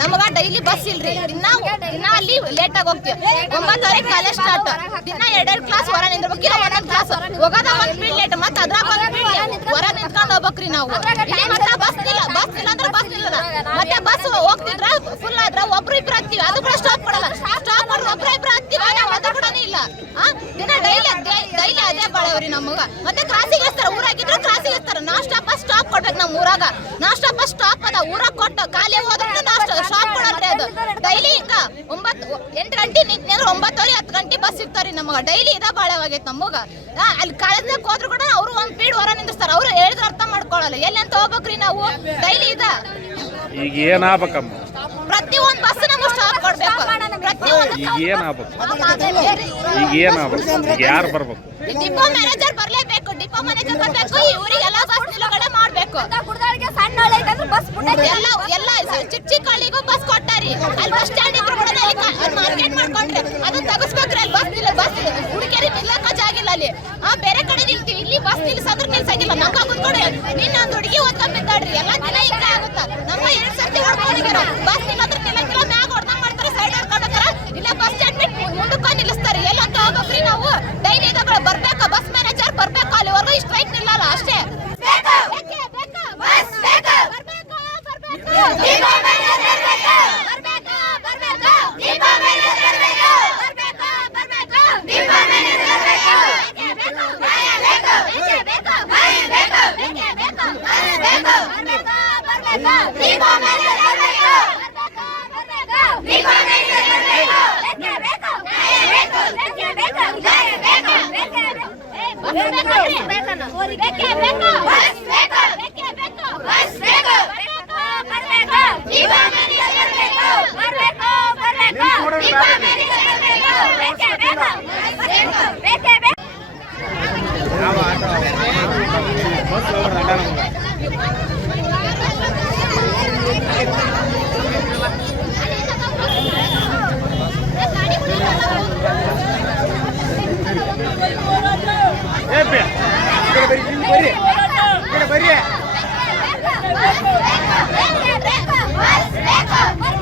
ನಮಗ daily bus ಇಲ್ರಿ. ದಿನ ಅಲ್ಲಿ ಲೇಟ್ ಆಗಿ ಹೋಗ್ತೀವಿ. 9:00 ಕಾಲೇಜ್ ಸ್ಟಾರ್ಟ್. ದಿನ 2 ಕ್ಲಾಸ್ ಹೊರ ನಿಂದ್ರಬೇಕು, ಒಂದೊಂದು ಕ್ಲಾಸ್ ಹೋಗೋದ ಒಂದು ಪೀರಿಯಡ್ ಲೇಟ್. ಮತ್ತೆ ಅದ್ರಾಗ ಹೊರ ನಿಂತ್ಕೊಂಡು ಹೋಗ್ಬೇಕ್ರಿ ನಾವು. ಮತ್ತೆ ಬಸ್ ಇಲ್ಲ ಅಂದ್ರೆ ಬಸ್ ಇಲ್ಲ. ಮತ್ತೆ ಬಸ್ ಹೋಗ್ತಿದ್ರ ಫುಲ್ ಆದ್ರ ಒಬ್ರು ಇಬ್ರು ಹತ್ತೀವಿ, ಅದು ಕೂಡ ಸ್ಟಾಪ್ ಕೊಡಲ್ಲ. ಸ್ಟಾಪ್ ಮಾಡಿ ಒಬ್ರು ಇಬ್ರು ಹತ್ತೀವಿ, ಅದು ಕೂಡ ಇಲ್ಲ. ದಿನ ಡೈಲಿ ಅದೇ ಬಾಳವ್ರಿ ನಮಗ. ಮತ್ತೆ ಕ್ರಾಸಿಗೆ ಇರ್ತಾರ, ಊರಾಗಿದ್ರು ಕ್ರಾಸಿಗೆ ಇರ್ತಾರ. ನಾಷ್ಟಾ ಸ್ಟಾಪ್ ಕೊಡ್ಬೇಕು. ನಮ್ಮ ಊರಾಗ ನಾಷ್ಟಾ ಸ್ಟಾಪ್ ಅದ. ಊರಾಗ ಕೊಟ್ಟು ಖಾಲಿ ಹೋದ್ರೆ ನಾಷ್ಟ ಸ್ಟಾಪ್ ಕೊಡಲ್ರಿ. ಅದು ಡೈಲಿ ಹಿಂಗ 8 ಗಂಟೆ ನಿಂತ್ರೆ 9:30 10 ಗಂಟೆ ಬಸ್ ಇರ್ತಾರಿ ನಮಗ. ಡೈಲಿ ಇದ ಬಾಳವಾಗೈತೆ ನಮಗ. ಅಲ್ಲಿ ಕಾಲೇಜ್ನಾಗ ಹೋದ್ರು ಕೂಡ ಅವ್ರು ಒಂದ್ ಪೀಡ್ ಹೊರ ನಿಂದಿರ್ತಾರ. ಅವ್ರು ಹೇಳಿದ್ರೆ ಅರ್ಥ ಮಾಡ್ಕೊಳಲ್ಲ. ಎಲ್ಲಿ ಅಂತ ಹೋಗ್ಬೇಕ್ರಿ ನಾವು? ಡೈಲಿ ಇದ ಈಗ ಏನಾಗಬೇಕಮ್ಮ? ಪ್ರತಿಯೊಂದು ಬಸ್ ನಮಗೆ ಸ್ಟಾಪ್ ಕೊಡ್ಬೇಕು. ಯಾರು ಬರ್ಬೇಕು? ಡಿಪೋ ಮ್ಯಾನೇಜರ್ ಬರ್ಲೇಬೇಕು. ಡಿಪೋ ಮ್ಯಾನೇಜರ್ ಬರ್ಬೇಕು. ಇವರಿಗೆಲ್ಲ ಬಸ್ ನಿಲುಗಡೆ ಮಾಡ್ಬೇಕು. ಸಣ್ಣ ಬಸ್ ಎಲ್ಲ ಚಿಕ್ಕ ಹಳ್ಳಿಗೂ ಬಸ್ ಕೊಟ್ಟಾರಿ. ಅಲ್ಲಿ ಬಸ್ ಸ್ಟ್ಯಾಂಡ್ ಇದ್ರು ಕೂಡ ಮಾರ್ಕೆಟ್ ಮಾಡ್ಕೊಂಡ್ರೆ ಅದನ್ನ ತಗಸ್ಬೇಕ್ರಿ. ಅಲ್ಲಿ ಬಸ್ ಹುಡುಗಿಯರಿ ನಿಲ್ಲಕ್ಕ ಜಾಗಿಲ್ಲ. ಅಲ್ಲಿ ಬೇರೆ ಕಡೆ ನಿಲ್ತೀವಿ, ಇಲ್ಲಿ ಬಸ್ ನಿಲ್ಸಂದ್ರೆ ನಿಲ್ಸಾಗಿಲ್ಲ. ನಮ್ಗ ಕುತ್ಕೊಂಡು ನಿನ್ನೊಂದು ಹುಡುಗಿ ಓದ್ಕೊಂಡ್ ಬಿದ್ದಾಡ್ರಿ. ಎಲ್ಲ ದಿನ ಹಿಂಗ ಆಗುತ್ತ. ನಮ್ಮ 2 ಸರ್ತಿ ಹೊಡ್ಕೊಂಡಿರೋ ಬಸ್ ನಿಲ್ಲಂದ್ರೆ ನಿಲ್ಲಂಗಿಲ್ಲ. ಮ್ಯಾಗ ಹೊಡ್ದಂಗ್ ಮಾಡ್ತಾರೆ, ಸೈಡ್ ಹೊಡ್ಕೊಂಡ್ತಾರ. ಇಲ್ಲ ಬಸ್ ಸ್ಟ್ಯಾಂಡ್ ಬಿಟ್ಟು ಮುಂದಕ್ಕ ನಿಲ್ಲಿಸ್ತಾರೆ. ಎಲ್ಲ ಅಂತ ಹೋಗ್ಬೇಕ್ರಿ ನಾವು. ಡೈಲಿ ಬರ್ಬೇಕು. ಬಸ್ ಮ್ಯಾನೇಜರ್ ಬರ್ಬೇಕು. ಅಲ್ಲಿವರೆಗೂ ಈ ಸ್ಟ್ರೈಕ್ ನಿಲ್ಲಲ್ಲ ಅಷ್ಟೇ. ಬರ್ರಿ